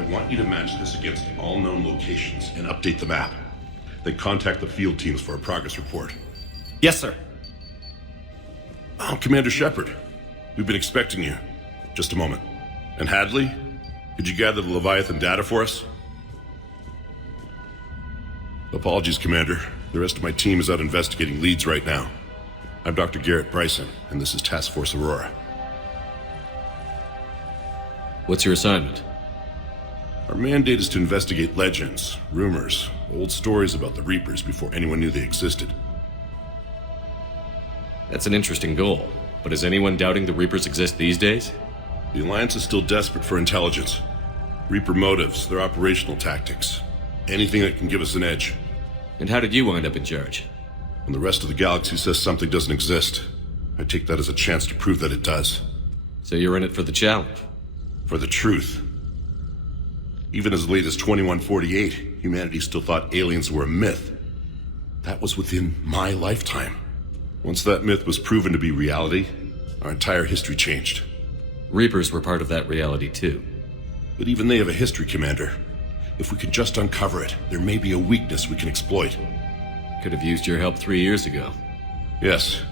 I want you to match this against all known locations and update the map. Then contact the field teams for a progress report. Yes, sir. Oh, Commander Shepard. We've been expecting you. Just a moment. And Hadley? Could you gather the Leviathan data for us? Apologies, Commander. The rest of my team is out investigating leads right now. I'm Dr. Garrett Bryson, and this is Task Force Aurora. What's your assignment? Our mandate is to investigate legends, rumors, old stories about the Reapers before anyone knew they existed. That's an interesting goal, but is anyone doubting the Reapers exist these days? The Alliance is still desperate for intelligence. Reaper motives, their operational tactics. Anything that can give us an edge. And how did you wind up in charge? When the rest of the galaxy says something doesn't exist, I take that as a chance to prove that it does. So you're in it for the challenge? For the truth. Even as late as 2148, humanity still thought aliens were a myth. That was within my lifetime. Once that myth was proven to be reality, our entire history changed. Reapers were part of that reality too. But even they have a history, Commander. If we can just uncover it, there may be a weakness we can exploit. Could have used your help 3 years ago. Yes.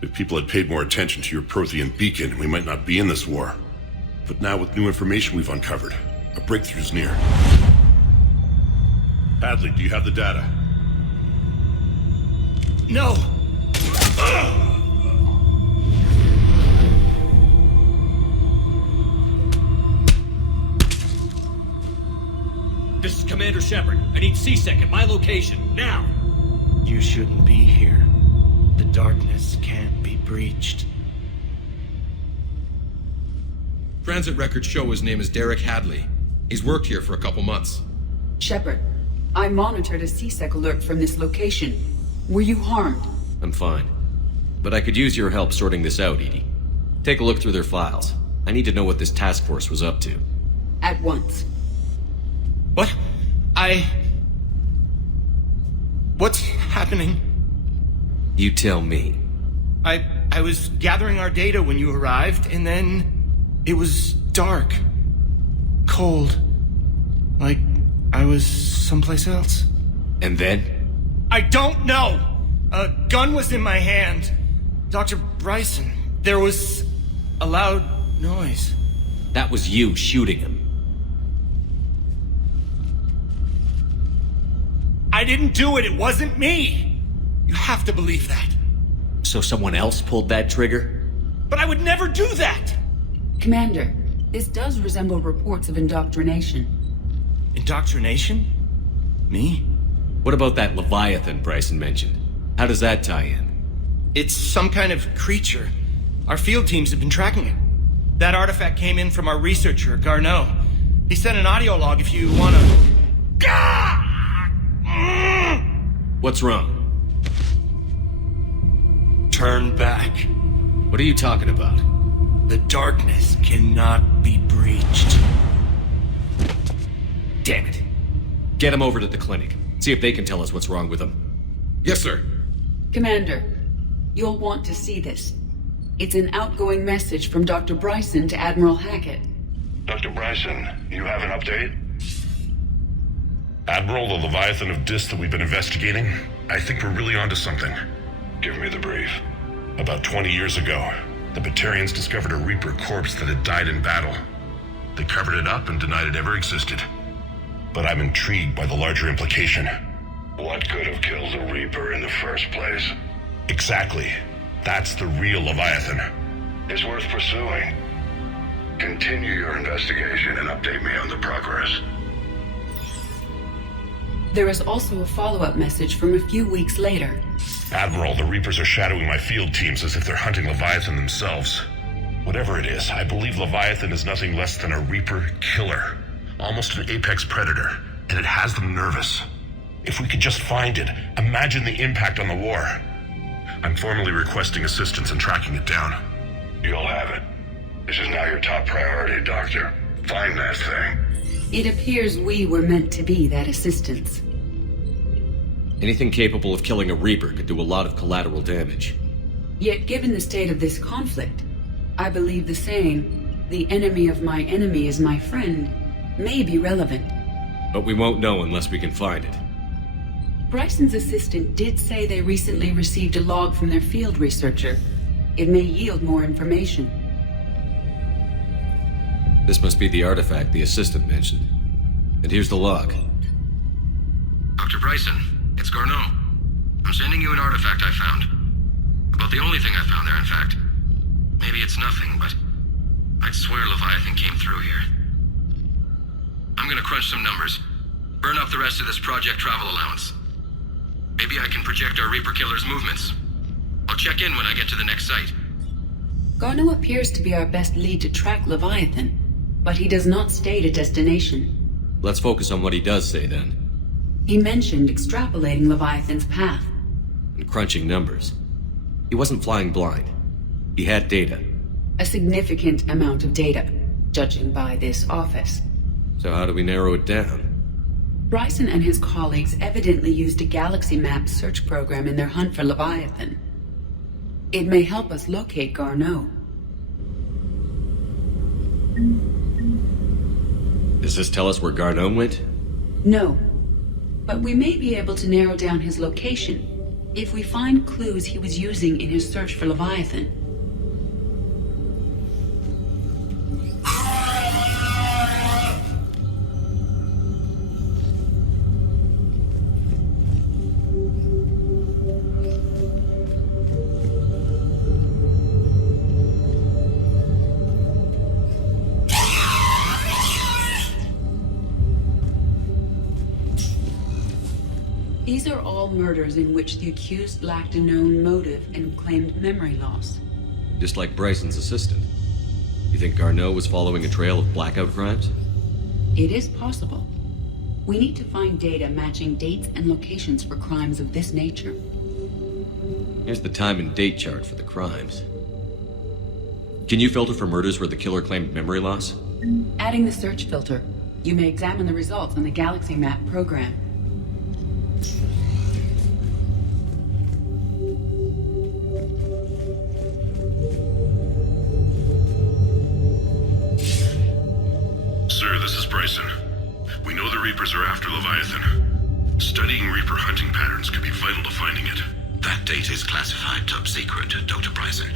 If people had paid more attention to your Prothean beacon, we might not be in this war. But now with new information we've uncovered, a breakthrough's near. Hadley, do you have the data? No! This is Commander Shepard. I need C-Sec at my location, now! You shouldn't be here. The darkness can't be breached. Transit records show his name is Derek Hadley. He's worked here for a couple months. Shepard, I monitored a C-Sec alert from this location. Were you harmed? I'm fine. But I could use your help sorting this out, Edie. Take a look through their files. I need to know what this task force was up to. At once. What? What's happening? You tell me. I was gathering our data when you arrived, and then it was dark. Cold. Like I was someplace else. And then? I don't know! A gun was in my hand. Dr. Bryson, there was a loud noise. That was you shooting him. I didn't do it, it wasn't me! You have to believe that. So someone else pulled that trigger? But I would never do that! Commander, this does resemble reports of indoctrination. Indoctrination? Me? What about that Leviathan Bryson mentioned? How does that tie in? It's some kind of creature. Our field teams have been tracking it. That artifact came in from our researcher, Garneau. He sent an audio log if you wanna... What's wrong? Turn back. What are you talking about? The darkness cannot be breached. Damn it. Get him over to the clinic. See if they can tell us what's wrong with him. Yes, sir. Commander, you'll want to see this. It's an outgoing message from Dr. Bryson to Admiral Hackett. Dr. Bryson, you have an update? Admiral, the Leviathan of Dis that we've been investigating, I think we're really onto something. Give me the brief. About 20 years ago, the Batarians discovered a Reaper corpse that had died in battle. They covered it up and denied it ever existed. But I'm intrigued by the larger implication. What could have killed the Reaper in the first place? Exactly. That's the real Leviathan. It's worth pursuing. Continue your investigation and update me on the progress. There is also a follow-up message from a few weeks later. Admiral, the Reapers are shadowing my field teams as if they're hunting Leviathan themselves. Whatever it is, I believe Leviathan is nothing less than a Reaper killer. Almost an apex predator, and it has them nervous. If we could just find it, imagine the impact on the war. I'm formally requesting assistance in tracking it down. You'll have it. This is now your top priority, Doctor. Find that thing. It appears we were meant to be that assistance. Anything capable of killing a Reaper could do a lot of collateral damage. Yet given the state of this conflict, I believe the saying, "The enemy of my enemy is my friend," may be relevant. But we won't know unless we can find it. Bryson's assistant did say they recently received a log from their field researcher. It may yield more information. This must be the artifact the assistant mentioned. And here's the log. Dr. Bryson, it's Garneau. I'm sending you an artifact I found. About the only thing I found there, in fact. Maybe it's nothing, but I'd swear Leviathan came through here. I'm gonna crunch some numbers. Burn up the rest of this project travel allowance. Maybe I can project our Reaper Killer's movements. I'll check in when I get to the next site. Garneau appears to be our best lead to track Leviathan, but he does not state a destination. Let's focus on what he does say then. He mentioned extrapolating Leviathan's path. And crunching numbers. He wasn't flying blind. He had data. A significant amount of data, judging by this office. So how do we narrow it down? Bryson and his colleagues evidently used a galaxy map search program in their hunt for Leviathan. It may help us locate Garneau. Does this tell us where Garneau went? No, but we may be able to narrow down his location if we find clues he was using in his search for Leviathan. These are all murders in which the accused lacked a known motive and claimed memory loss. Just like Bryson's assistant. You think Garneau was following a trail of blackout crimes? It is possible. We need to find data matching dates and locations for crimes of this nature. Here's the time and date chart for the crimes. Can you filter for murders where the killer claimed memory loss? Adding the search filter, you may examine the results on the Galaxy Map program. Sir, this is Bryson. We know the Reapers are after Leviathan. Studying Reaper hunting patterns could be vital to finding it. That data is classified top secret, Dr. Bryson.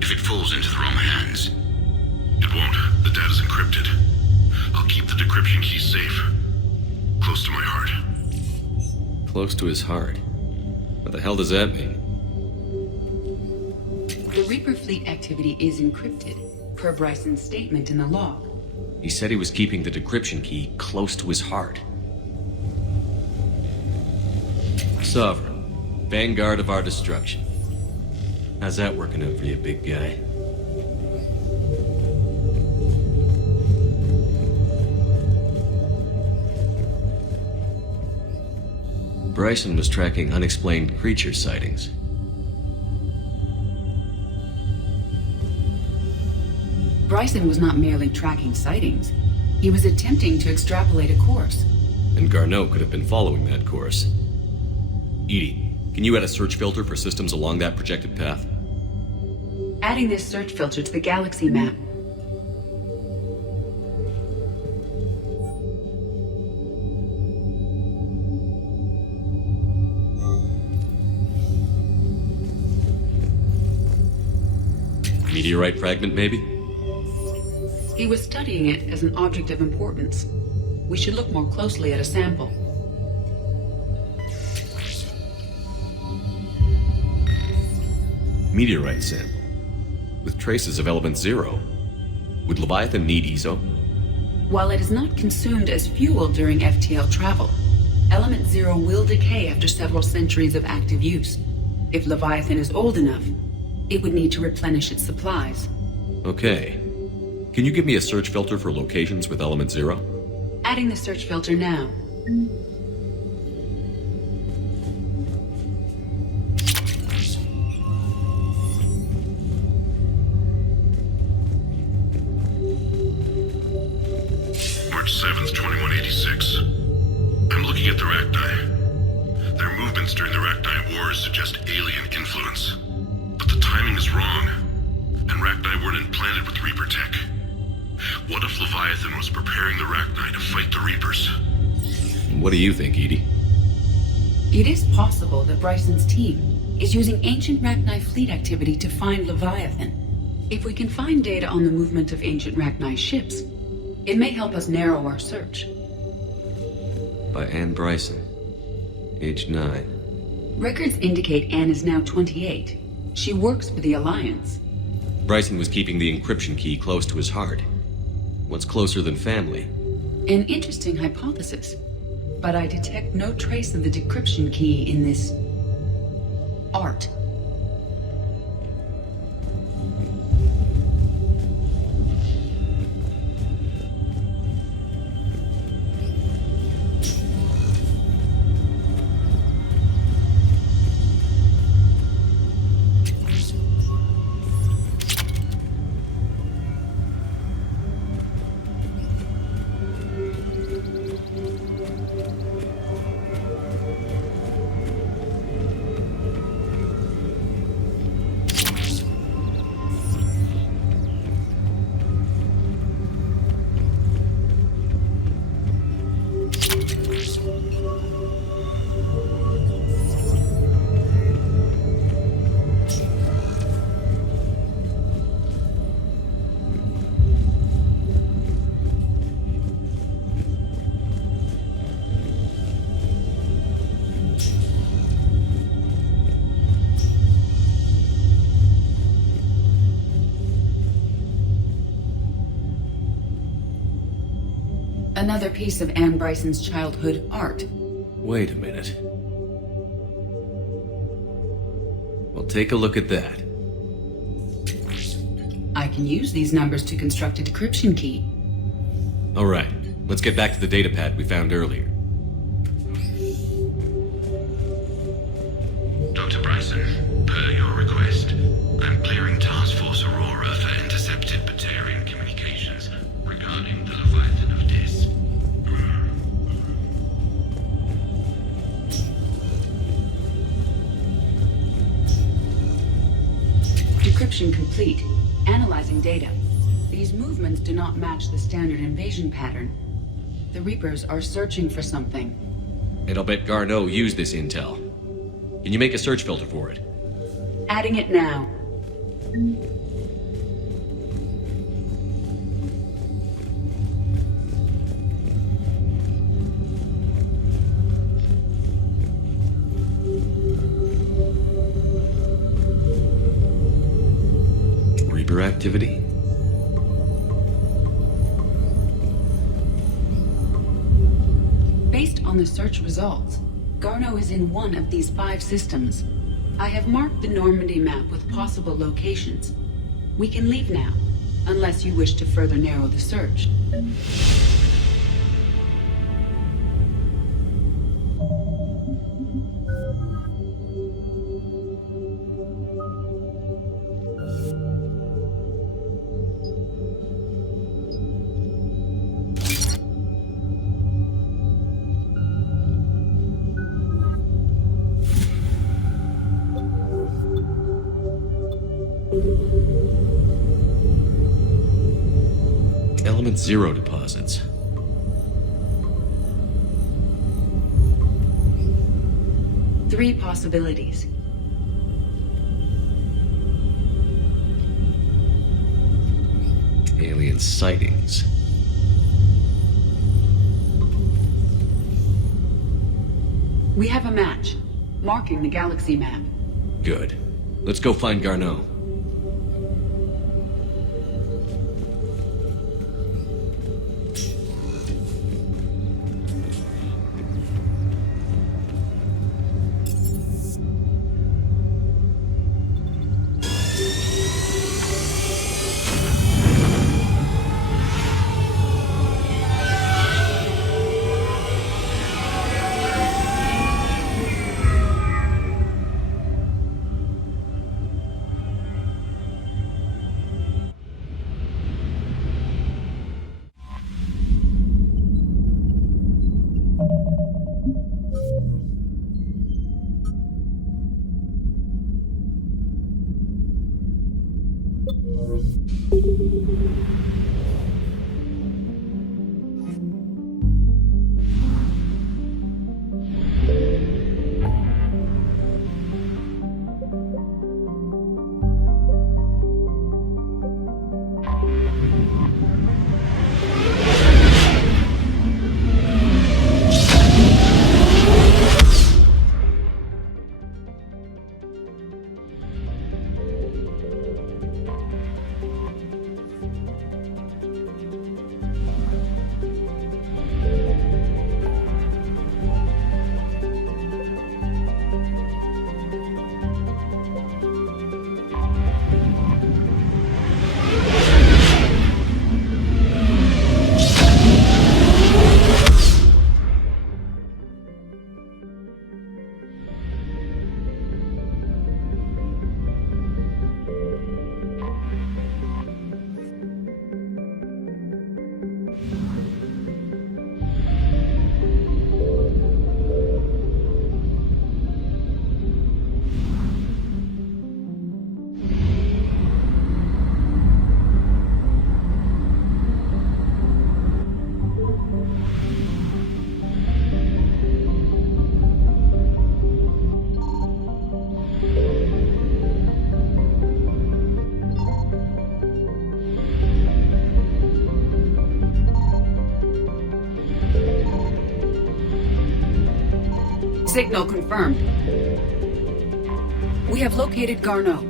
If it falls into the wrong hands... It won't. The data's encrypted. I'll keep the decryption key safe. Close to my heart. Close to his heart? What the hell does that mean? The Reaper fleet activity is encrypted, per Bryson's statement in the log. He said he was keeping the decryption key close to his heart. Sovereign, vanguard of our destruction. How's that working out for you, big guy? Bryson was tracking unexplained creature sightings. Bryson was not merely tracking sightings. He was attempting to extrapolate a course. And Garneau could have been following that course. Edie, can you add a search filter for systems along that projected path? Adding this search filter to the Galaxy Map. Meteorite fragment, maybe? He was studying it as an object of importance. We should look more closely at a sample. Meteorite sample. With traces of element 0. Would Leviathan need ESO? While it is not consumed as fuel during FTL travel, element 0 will decay after several centuries of active use. If Leviathan is old enough, it would need to replenish its supplies. Okay. Can you give me a search filter for locations with element 0? Adding the search filter now. March 7th, 2186. I'm looking at the Rachni. Their movements during the Rachni Wars suggest alien influence. But the timing is wrong. And Rachni weren't implanted with Reaper tech. What if Leviathan was preparing the Rachni to fight the Reapers? What do you think, Edie? It is possible that Bryson's team is using ancient Rachni fleet activity to find Leviathan. If we can find data on the movement of ancient Rachni ships, it may help us narrow our search. By Anne Bryson. Age 9. Records indicate Anne is now 28. She works for the Alliance. Bryson was keeping the encryption key close to his heart. What's closer than family? An interesting hypothesis, but I detect no trace of the decryption key in this art. Another piece of Anne Bryson's childhood art. Wait a minute. Well, take a look at that. I can use these numbers to construct a decryption key. All right, let's get back to the datapad we found earlier. Dr. Bryson, per your request, I'm clearing Task Force Aurora for intercepted Batarian communications regarding the Leviathan of Dis. Decryption complete. Analyzing data. These movements do not match the standard invasion pattern. The Reapers are searching for something. And I'll bet Garneau used this intel. Can you make a search filter for it? Adding it now. Reaper activity? Based on the search results, Garneau is in one of these 5 systems. I have marked the Normandy map with possible locations. We can leave now, unless you wish to further narrow the search. Element 0 deposits. Three possibilities. Alien sightings. We have a match, marking the galaxy map. Good. Let's go find Garneau. Signal confirmed. We have located Garneau.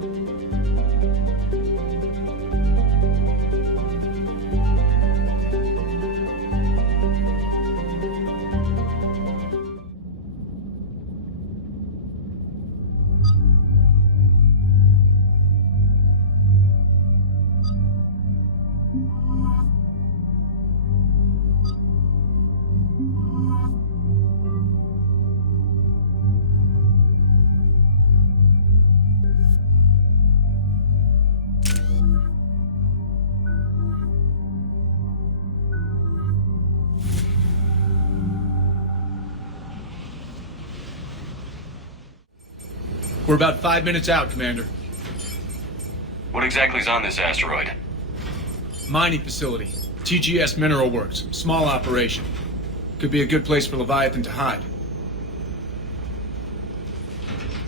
We're about 5 minutes out, Commander. What exactly is on this asteroid? Mining facility. TGS Mineral Works. Small operation. Could be a good place for Leviathan to hide.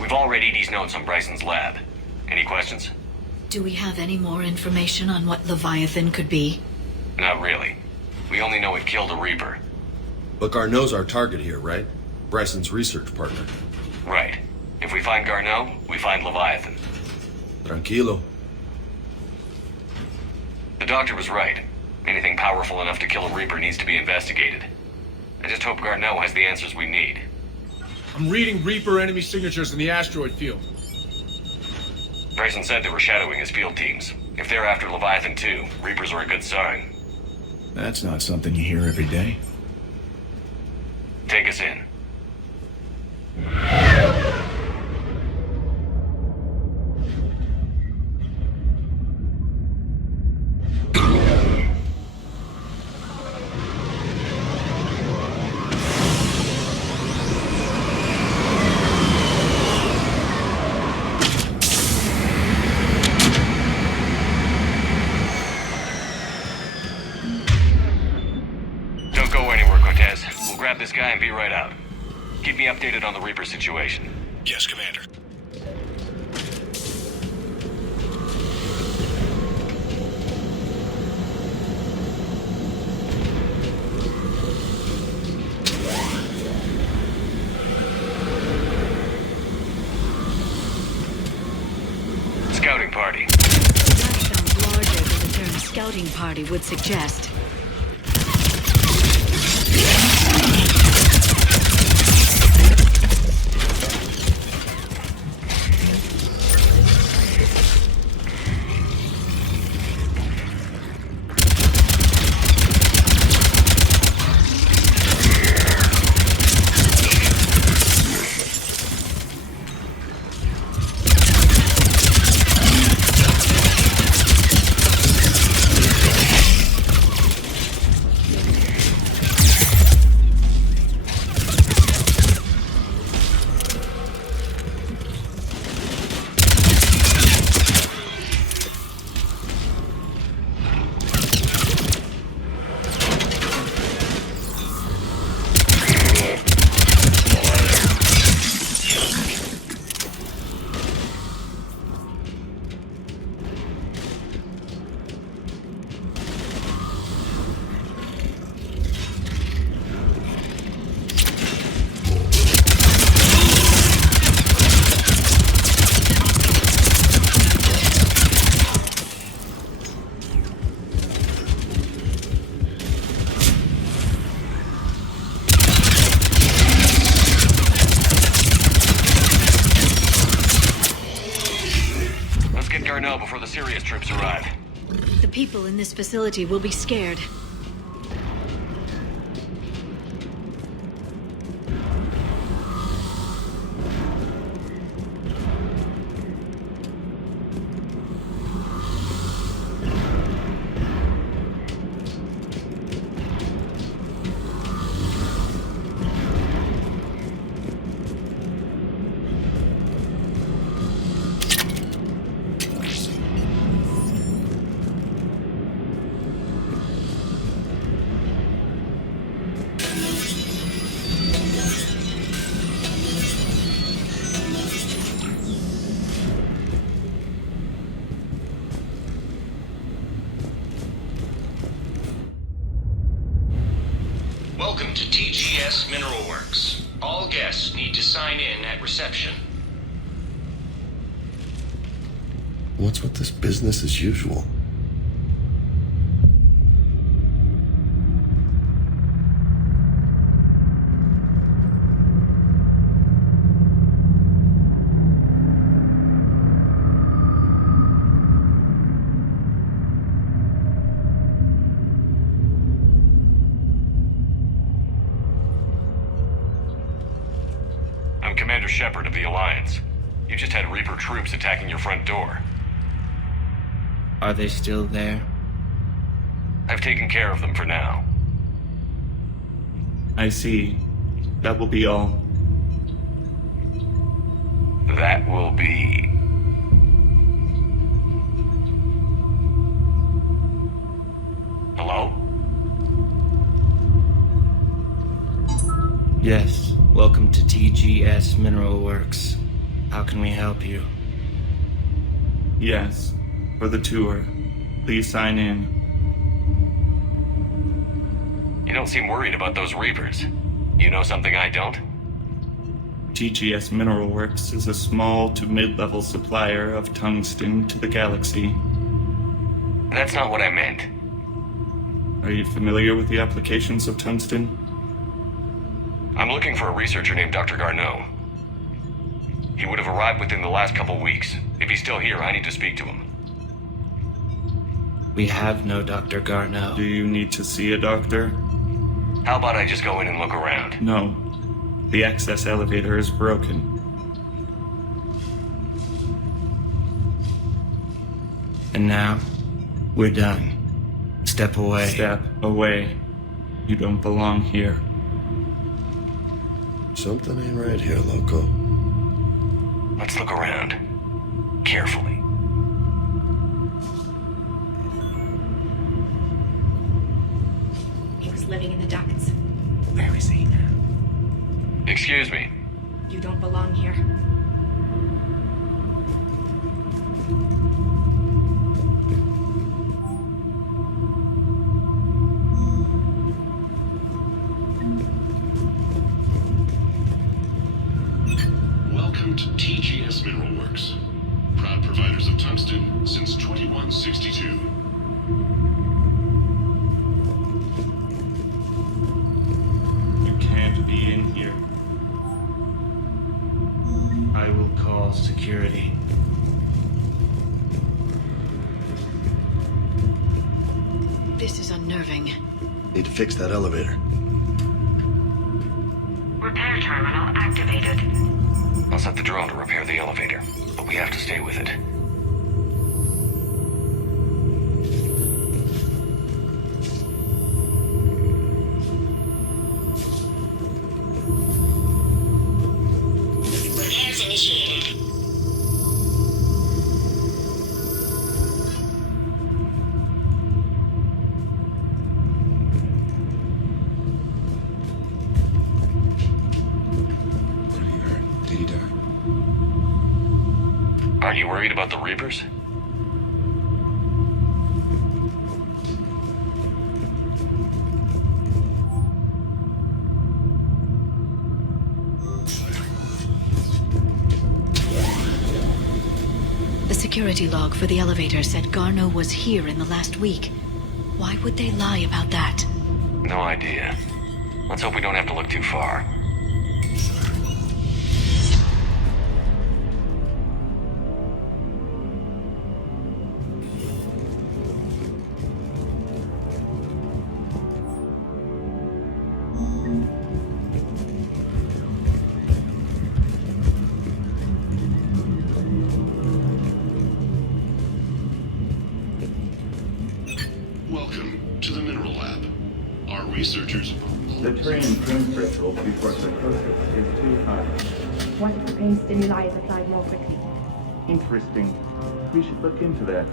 We've all read Edie's notes on Bryson's lab. Any questions? Do we have any more information on what Leviathan could be? Not really. We only know it killed a Reaper. But Garneau's our target here, right? Bryson's research partner. Right. If we find Garneau, we find Leviathan. Tranquilo. The doctor was right. Anything powerful enough to kill a Reaper needs to be investigated. I just hope Garneau has the answers we need. I'm reading Reaper enemy signatures in the asteroid field. Bryson said they were shadowing his field teams. If they're after Leviathan too, Reapers are a good sign. That's not something you hear every day. Take us in. This guy and be right out. Keep me updated on the Reaper situation. Yes, Commander. Scouting party. That sounds larger than the term scouting party would suggest. Before the serious troops arrive. The people in this facility will be scared. Welcome to TGS Mineral Works. All guests need to sign in at reception. What's with this business as usual? I'm Commander Shepard of the Alliance. You just had Reaper troops attacking your front door. Are they still there? I've taken care of them for now. I see. That will be all. That will be... Hello? Yes. Welcome to TGS Mineral Works. How can we help you? Yes. For the tour. Please sign in. You don't seem worried about those Reapers. You know something I don't? TGS Mineral Works is a small to mid-level supplier of tungsten to the galaxy. That's not what I meant. Are you familiar with the applications of tungsten? I'm looking for a researcher named Dr. Garneau. He would have arrived within the last couple weeks. If he's still here, I need to speak to him. We have no Dr. Garneau. Do you need to see a doctor? How about I just go in and look around? No. The access elevator is broken. And now, we're done. Step away. Step away. You don't belong here. Something ain't right here, loco. Let's look around. Carefully. He was living in the ducts. Where is he now? Excuse me. You don't belong here. Welcome to TGS Mineral Works. Proud providers of tungsten since 2162. You can't be in here. I will call security. This is unnerving. Need to fix that elevator. Repair terminal activated. I'll set the drone to repair the elevator, but we have to stay with it. Repairs initiated. What have you heard? Did he die? Aren't you worried about the Reapers? The security log for the elevator said Garneau was here in the last week. Why would they lie about that? No idea. Let's hope we don't have to look too far. Welcome to the Mineral Lab. Our researchers... The train pain threshold before psychosis is too high. What if the pain stimuli is applied more quickly? Interesting. We should look into that.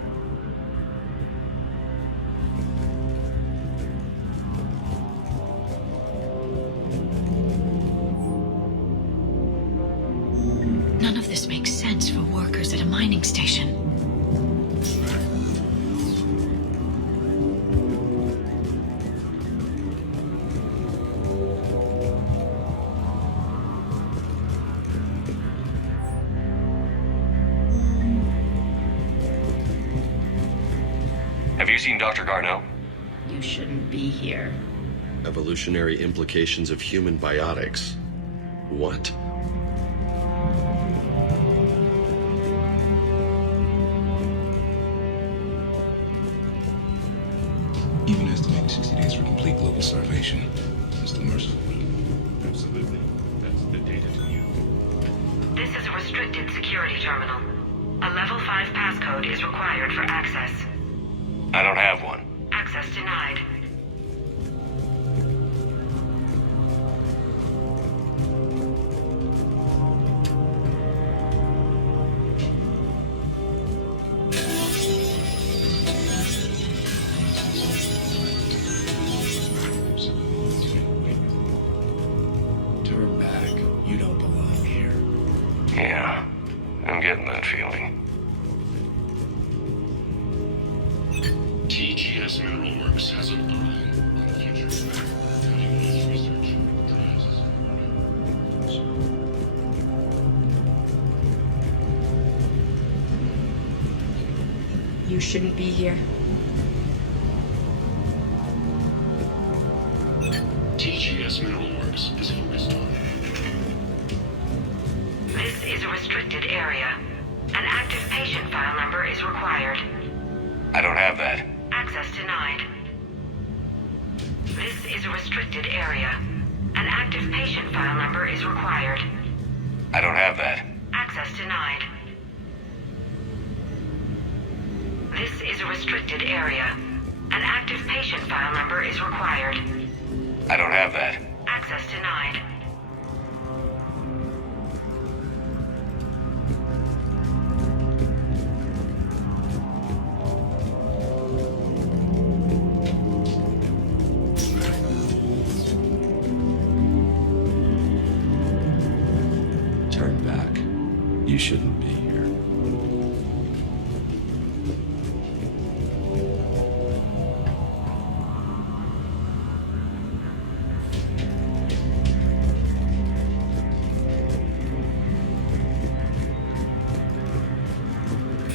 None of this makes sense for workers at a mining station. seen Dr. Garneau? You shouldn't be here. Evolutionary implications of human biotics. What? Even estimating 60 days for complete global starvation. It's the merciful. Absolutely. That's the data to you. This is a restricted security terminal. A level 5 passcode is required for access. I don't have one. Access denied. Turn back. You don't belong here. Yeah, I'm getting that feeling. TGS Mineral Works has an eye on the future. Cutting-edge research drives us You shouldn't be here. TGS Mineral Works is focused on. This is a restricted area. An active patient file number is required. I don't have that. Access denied. This is a restricted area. An active patient file number is required. I don't have that. Access denied. This is a restricted area. An active patient file number is required. I don't have that. Access denied. Turn back. You shouldn't be here.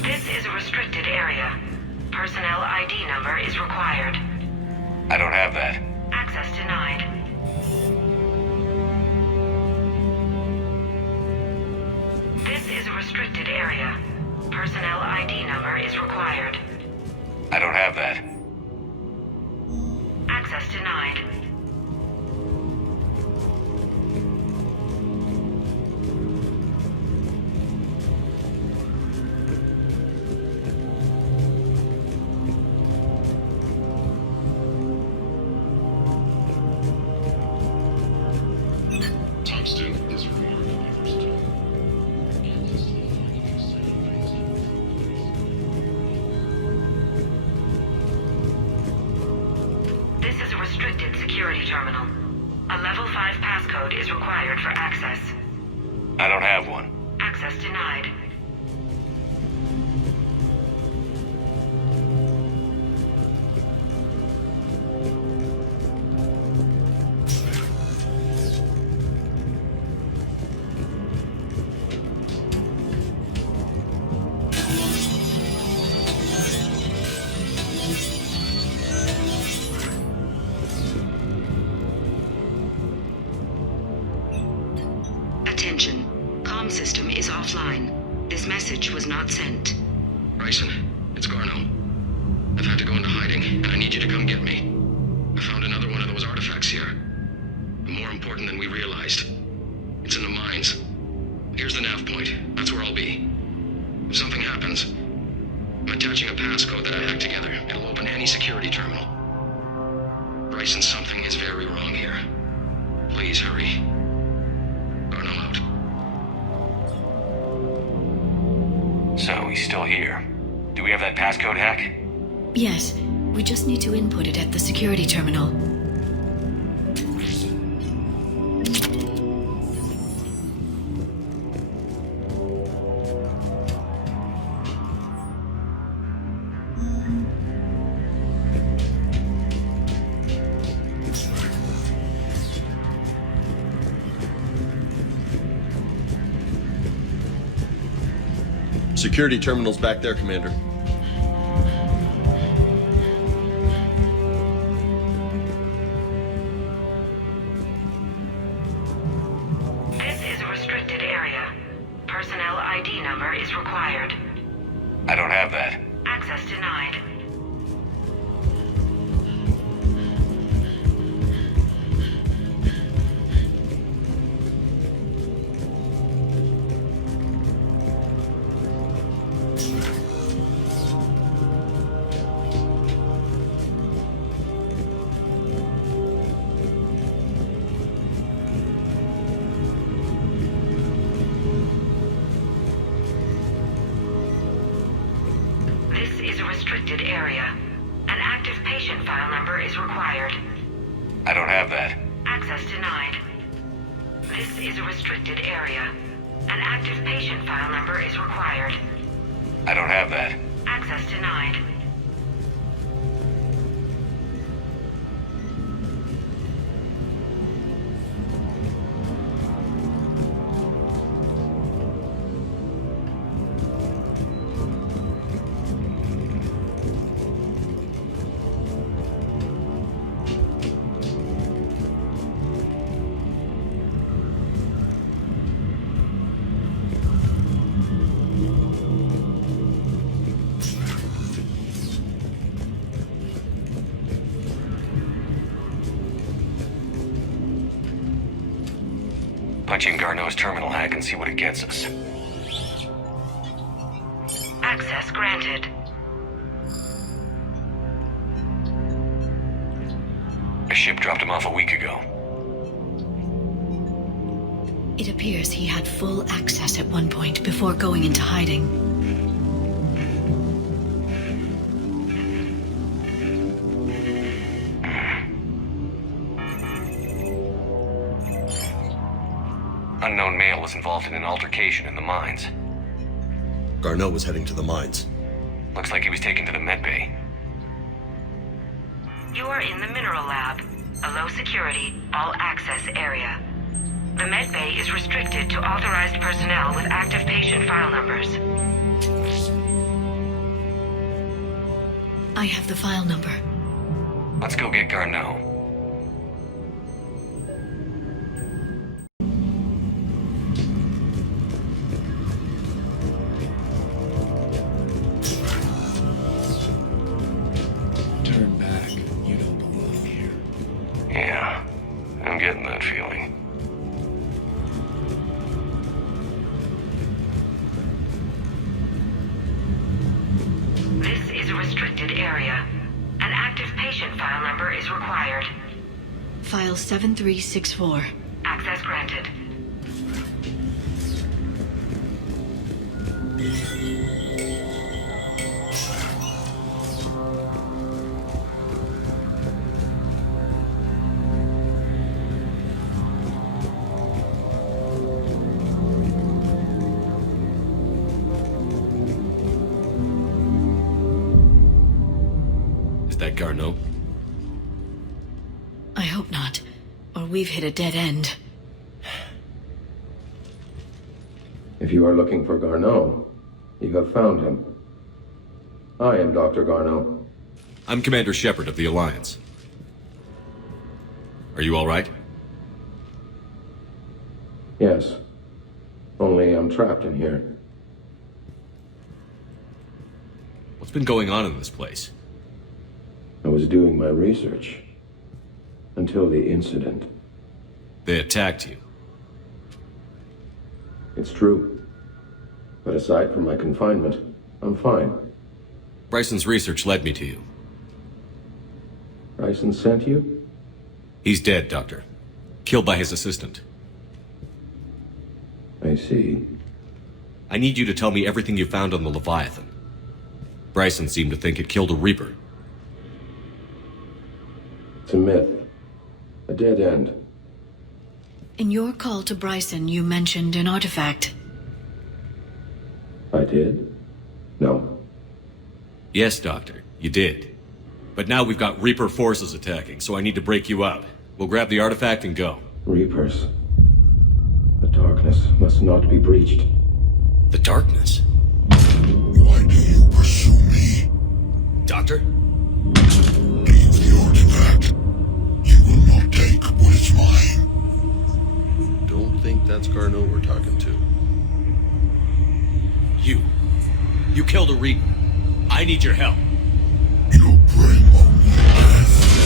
This is a restricted area. Personnel ID number is required. I don't have that. Access denied. This is a restricted area. Personnel ID number is required. I don't have that. Access denied. Tungsten is remarkably versatile. This is a restricted security terminal. A level 5 passcode is required for access. I don't have one. Access denied. Attention. Comm system is offline. This message was not sent. Bryson, it's Garneau. I've had to go into hiding, and I need you to come get me. I found another one of those artifacts here. More important than we realized. It's in the mines. Here's the nav point. That's where I'll be. If something happens, I'm attaching a passcode that I hacked together. It'll open any security terminal. Bryson, something is very wrong here. Please hurry. Garneau out. So he's still here. Do we have that passcode hack? Yes, we just need to input it at the security terminal. Security terminal's back there, Commander. is required. I don't have that. Access denied. Restricted area. An active patient file number is required. I don't have that. Access denied. This is a restricted area. An active patient file number is required. I don't have that. Access denied. Punch in Garneau's terminal hack and see what it gets us. Access granted. A ship dropped him off a week ago. It appears he had full access at one point before going into hiding. Unknown male was involved in an altercation in the mines. Garneau was heading to the mines. Looks like he was taken to the medbay. You are in the mineral lab, a low security, all access area. The medbay is restricted to authorized personnel with active patient file numbers. I have the file number. Let's go get Garneau. Turn back. You don't belong here. Yeah, I'm getting that feeling. This is a restricted area. An active patient file number is required. File 7364. Access granted. Is that Garneau? I hope not, or we've hit a dead end. If you are looking for Garneau, you have found him. I am Dr. Garneau. I'm Commander Shepard of the Alliance. Are you all right? Yes. Only I'm trapped in here. What's been going on in this place? I was doing my research. Until the incident. They attacked you. It's true. But aside from my confinement, I'm fine. Bryson's research led me to you. Bryson sent you? He's dead, Doctor. Killed by his assistant. I see. I need you to tell me everything you found on the Leviathan. Bryson seemed to think it killed a Reaper. It's a myth. A dead end. In your call to Bryson, you mentioned an artifact. I did? No. Yes, Doctor, you did. But now we've got Reaper forces attacking, so I need to break you up. We'll grab the artifact and go. Reapers. The darkness must not be breached. The darkness? Why do you pursue me? Doctor? Leave the artifact. You will not take what is mine. Don't think that's Garneau we're talking to. You. You killed a Reaper. I need your help. You bring only death.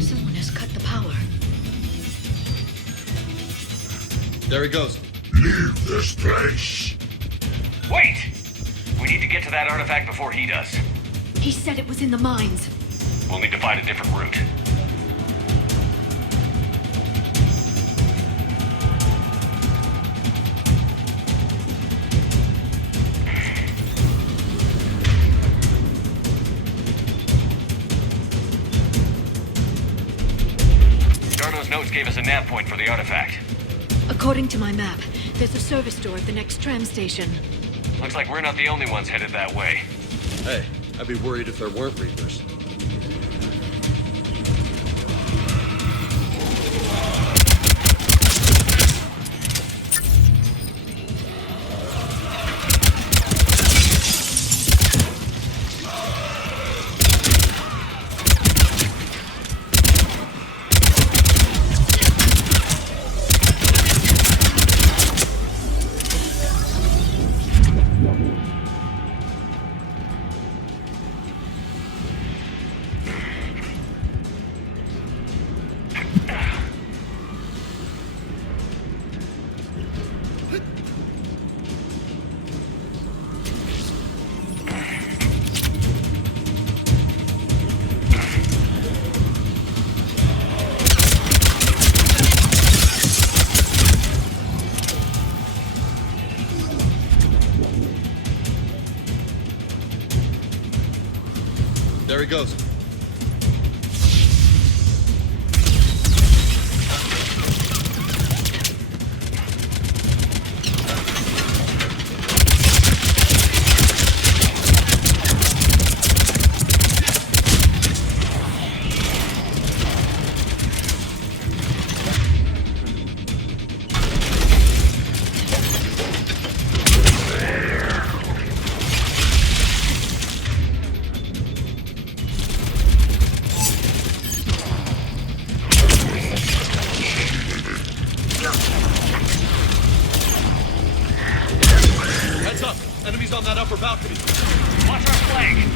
Someone has cut the power. There he goes. Leave this place. Wait! We need to get to that artifact before he does. He said it was in the mines. We'll need to find a different route. Darno's notes gave us a nav point for the artifact. According to my map, there's a service door at the next tram station. Looks like we're not the only ones headed that way. Hey, I'd be worried if there weren't Reapers. There he goes. Heads up! Enemies on that upper balcony. Watch our flank!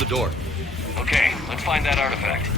the door. Okay, let's find that artifact.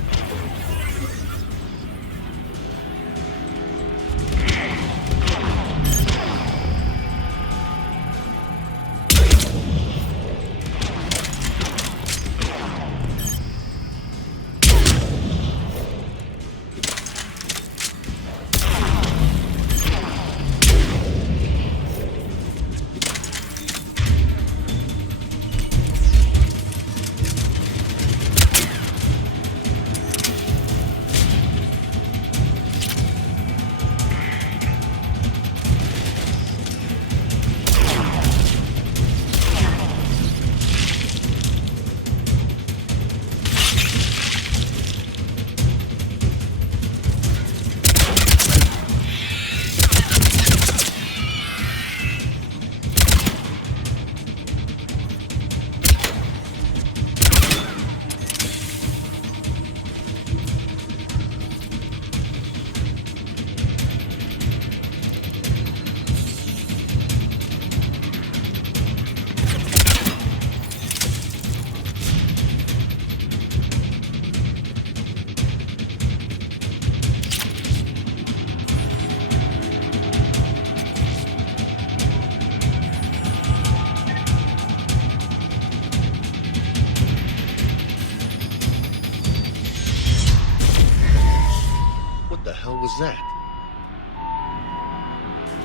What the hell was that?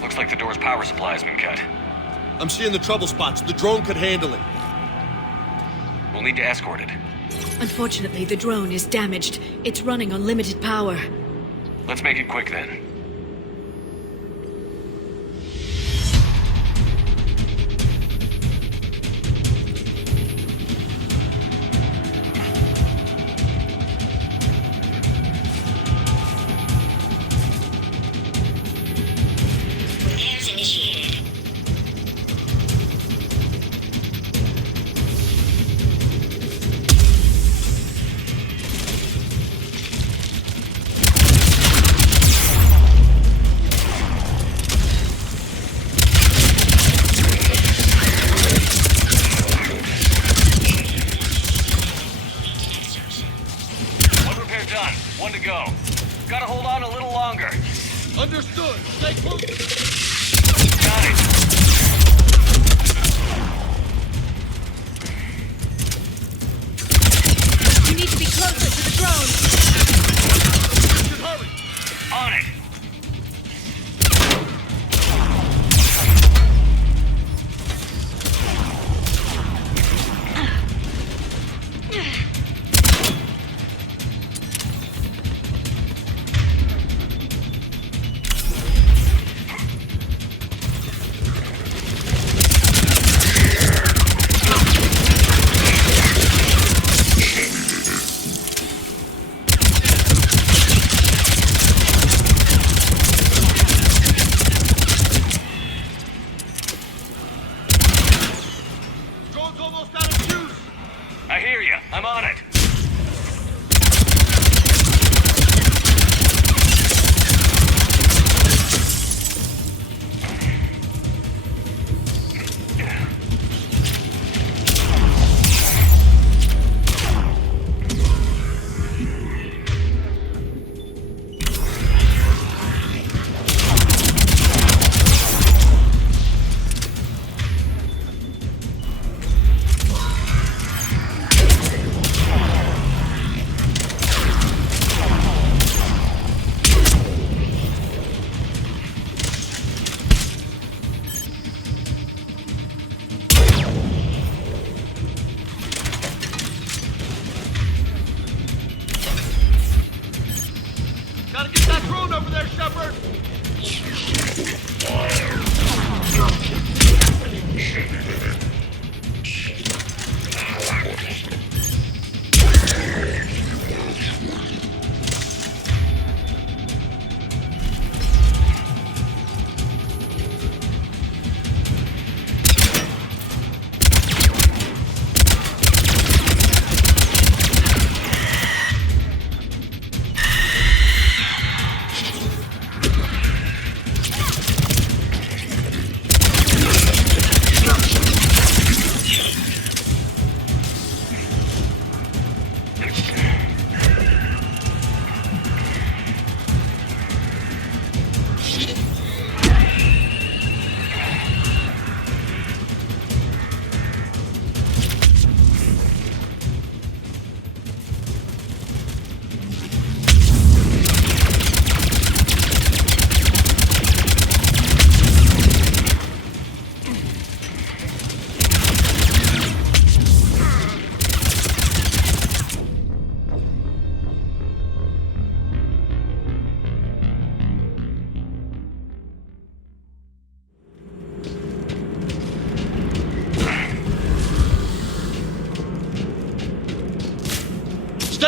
Looks like the door's power supply has been cut. I'm seeing the trouble spots. The drone could handle it. We'll need to escort it. Unfortunately, the drone is damaged. It's running on limited power. Let's make it quick then. Repairs initiated. One repair done. One to go. Gotta hold on a little longer. Understood. Stay close. Got it. You need to be closer to the drone. Hurry. On it. Drone's almost out of juice. I hear you. I'm on it. Gotta get that drone over there, Shepard.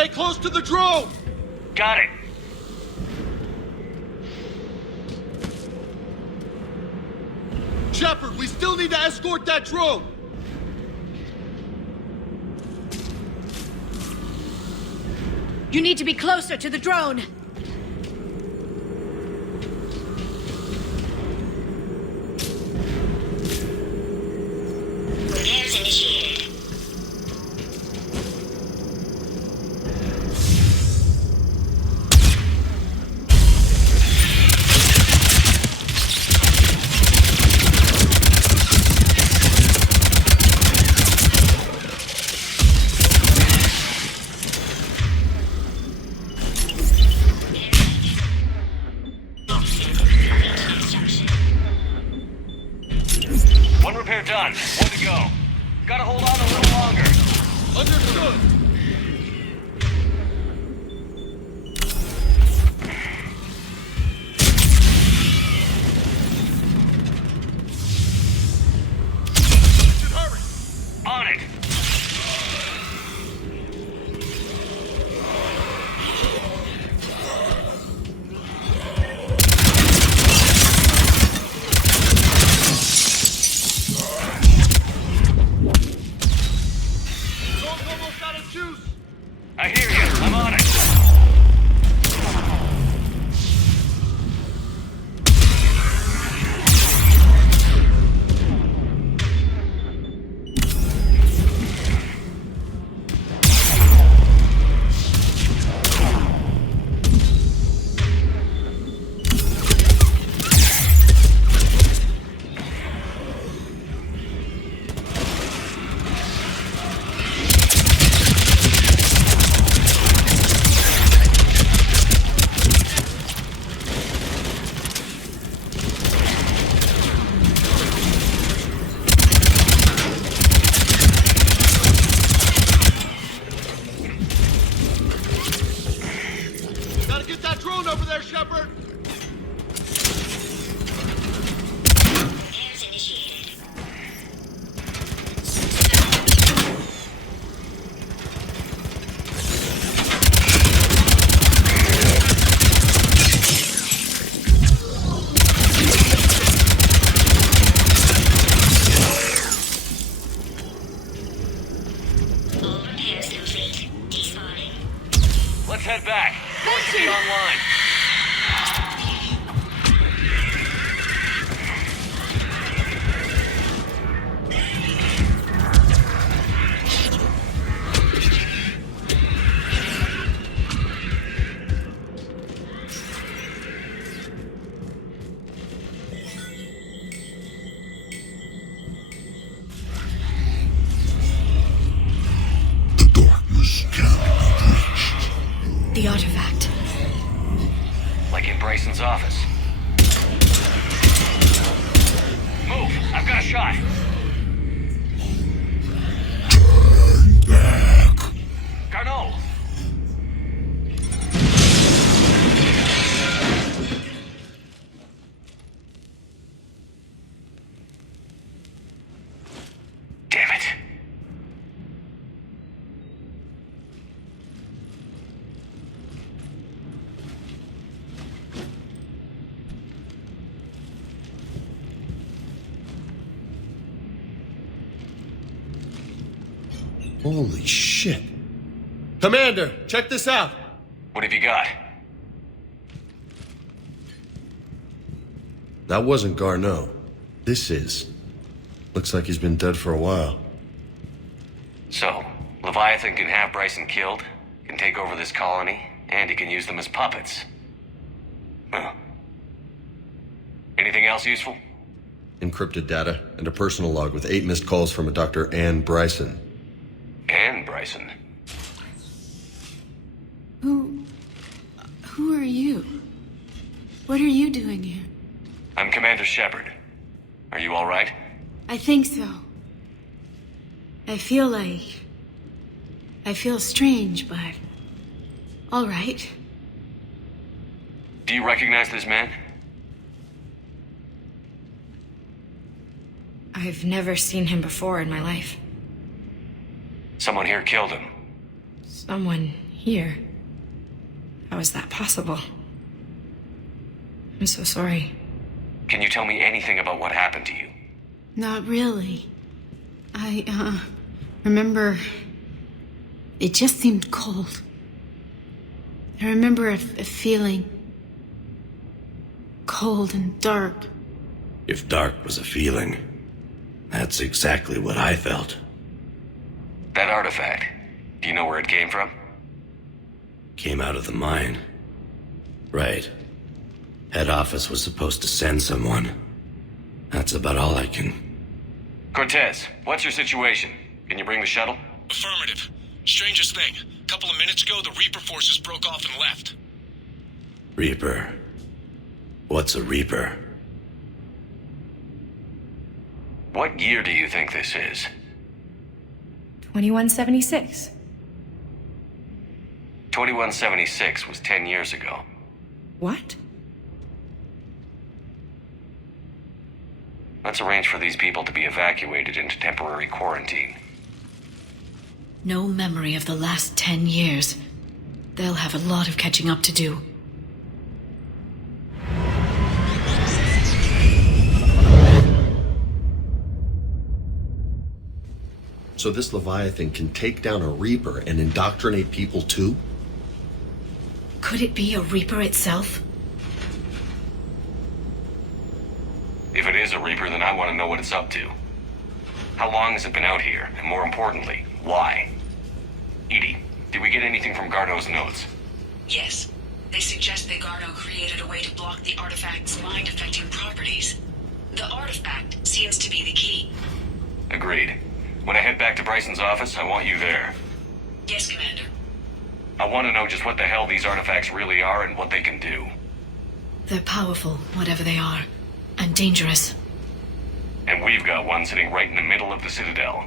Stay close to the drone! Got it. Shepard, we still need to escort that drone! You need to be closer to the drone. Repairs initiated. One repair done. One to go. Gotta hold on a little longer. Understood! On it. I hear you. I'm on it. Gotta get that drone over there, Shepard! Repairs initiated. All repairs complete. Despawning. Let's head back. Going to be online. The artifact. Like in Bryson's office. Move! I've got a shot. Garneau! Damn it. Holy shit. Commander, check this out. What have you got? That wasn't Garneau. This is. Looks like he's been dead for a while. So, Leviathan can have Bryson killed, can take over this colony, and he can use them as puppets. Huh. Anything else useful? Encrypted data and a personal log with 8 missed calls from a Dr. Ann Bryson. Ann Bryson? Who are you? What are you doing here? I'm Commander Shepard. Are you all right? I think so. I feel strange, but all right. Do you recognize this man? I've never seen him before in my life. Someone here killed him. Someone Here? How is that possible? I'm so sorry. Can you tell me anything about what happened to you? Not really. I, remember... It just seemed cold. I remember a feeling... cold and dark. If dark was a feeling, that's exactly what I felt. That artifact, do you know where it came from? Came out of the mine. Right. Head office was supposed to send someone. That's about all I can... Cortez, what's your situation? Can you bring the shuttle? Affirmative. Strangest thing. Couple of minutes ago, the Reaper forces broke off and left. Reaper. What's a Reaper? What year do you think this is? 2176. 2176 was 10 years ago. What? Let's arrange for these people to be evacuated into temporary quarantine. No memory of the last 10 years. They'll have a lot of catching up to do. So this Leviathan can take down a Reaper and indoctrinate people too? Could it be a Reaper itself? If it is a Reaper, then I want to know what it's up to. How long has it been out here? And more importantly, why? Edie, did we get anything from Garneau's notes? Yes. They suggest that Garneau created a way to block the artifact's mind-affecting properties. The artifact seems to be the key. Agreed. When I head back to Bryson's office, I want you there. Yes, Commander. I want to know just what the hell these artifacts really are and what they can do. They're powerful, whatever they are, and dangerous. And we've got one sitting right in the middle of the Citadel.